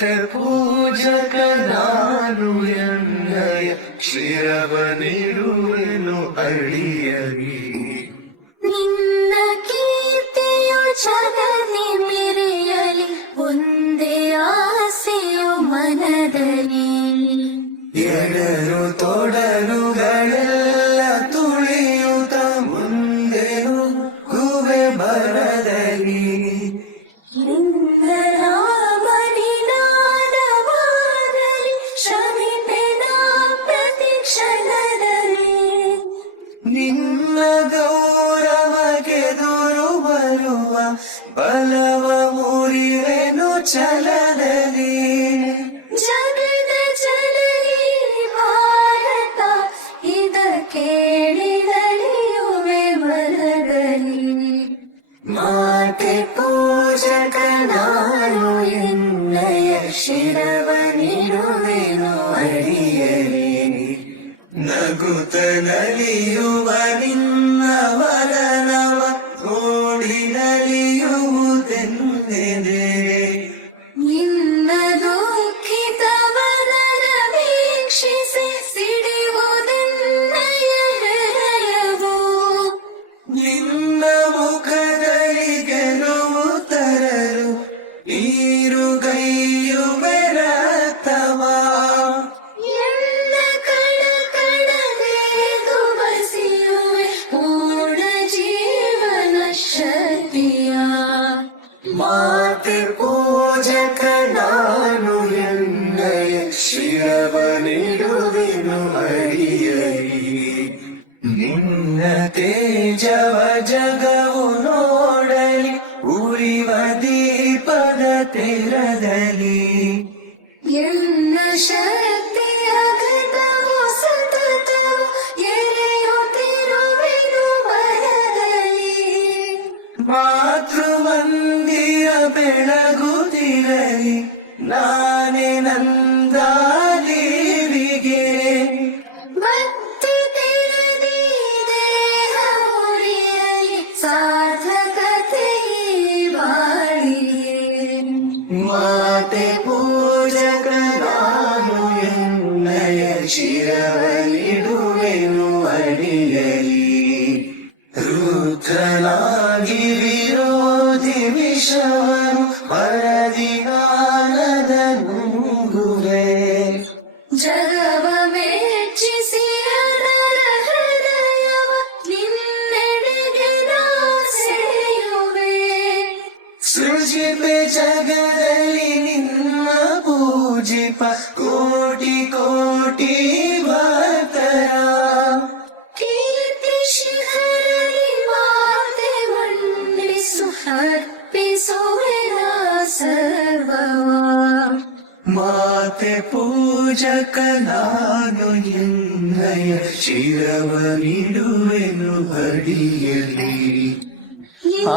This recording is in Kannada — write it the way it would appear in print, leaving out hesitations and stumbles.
ಮಾತೆ ಪೂಜಕ ನಾನು ಎನ್ನಯ ಶಿರವ ನೀಡುವೆನು ಅಡಿಯಲಿ. ನಿನ್ನ ಕೀರ್ತಿಯು ಜಗದಿ ಮೆರೆಯಲಿ, ಒಂದೇ ಆಸೆಯು ಮನದಲ್ಲಿ. ಎಡರು ತೊಡರುಗಳೆಲ್ಲ ತುಳಿಯುತ್ತ ಮುಂದೆ ನುಗ್ಗುವೆ ಬರದಲ್ಲಿ. ನಿನ್ನ ನಾಮನಿನಾದವಾಗಲಿ, ಶ್ರಮಿಪೆನ ಪ್ರತಿ ಕ್ಷಣದಲ್ಲಿ. ನಿನ್ನ ಗೌರವಗೆದುರು ಬರುವ ಬಲವ ಮುರಿವೆನು ಛಲದಲ್ಲಿ. ಜಗದ ಜನನಿ ಭಾರತ, ಇದ ಕೇಳಿದಲಿಯುವೆ ಮನದಲ್ಲಿ. ಮಾತೆ ಪೂಜಕ ನಾನು ಎನ್ನಯ ಶಿರವ ನೀಡುವೆನು ಅಡಿಯಲಿ. ನಗುತ್ತ ನಲಿಯುವ ನಿನ್ನ ವದನವ ನೋಡಿ ನಲಿಯುವುದೆಂದೆ. ನಿನ್ನ ದುಃಖಿತ ವದನ ವೀಕ್ಷಿಸಿ ಸಿಡಿಯುವುದೆನ್ನಯ ಹೃದಯವು. ನಿನ್ನ ಮುಖದಲ್ಲಿ ಗೆಲುವು ತರಲು ನೀರುಗೈಯುವೆ ರಕ್ತವ. ಎಲ್ಲ ಕಣ ಕಣದೇದು ಬಸಿಯುವೆ ಪೂರ್ಣ ಜೀವನ ಶಕ್ತಿಯ. ಮಾತೆ ಪೂಜಕ ನಾನು ಎನ್ನಯ ಶಿರವ ನೀಡುವೆನು ಅಡಿಯಲಿ. ನಿನ್ನ ತೇಜವ ಜಗವು ನೋಡಲಿ, ಉರಿವ ದೀಪದ ತೆರದಲ್ಲಿ. ಎನ್ನ ಶಕ್ತಿಯ ಘಟವು ಸತತವು ಎರೆಯುತ್ತಿರುವೆನು ಮನದಲ್ಲಿ. ಮಾತೃವಂದಿಯ ಬೆಳಗುತ್ತಿರಲಿ, ನಾನೇ ನಂದಾದೇವಿಗೆ. ಮತ್ತೆ ತೆರೆದಿ ದೇಹ ಮುರಿಯಲಿ, ಸಾರ್ಥಕತೆ ಬಾಳಿಗೆ. ಮಾತೆ ಪೂಜಕ ನಾನು ಎನ್ನಯ ಶಿರವ ನೀಡುವೆನು ಅಡಿಯಲಿ. ರುದ್ರನಾಗಿ ವಿರೋಧಿ ವಿಷವನು ಪರದಿ ನಾನದ ನುಂಗುವೆ. ಜಗವ ಮೆಚ್ಚಿಸಿ ಅದರ ಹೃದಯವ ನಿನ್ನೆಡೆಗೆ ನಾ ಸೆಳೆಯುವೆ. ಸೃಜಿಪೆ ಜಗದಲ್ಲಿ ನಿನ್ನ ಪೂಜಿಪ ಕೋಟಿ ಕೋಟಿ ಭಕ್ತರ. ಕೀರ್ತಿ ಶಿಖರಲಿ ಮಾತೆ ಮಂಡಿಸು, ಅರ್ಪಿಸುವೆನ ಸರ್ವವ. ಮಾತೆ ಪೂಜಕ ನಾನು ಎನ್ನಯ ಶಿರವ ನೀಡುವೆನು ಅಡಿಯಲಿ. ನಿನ್ನ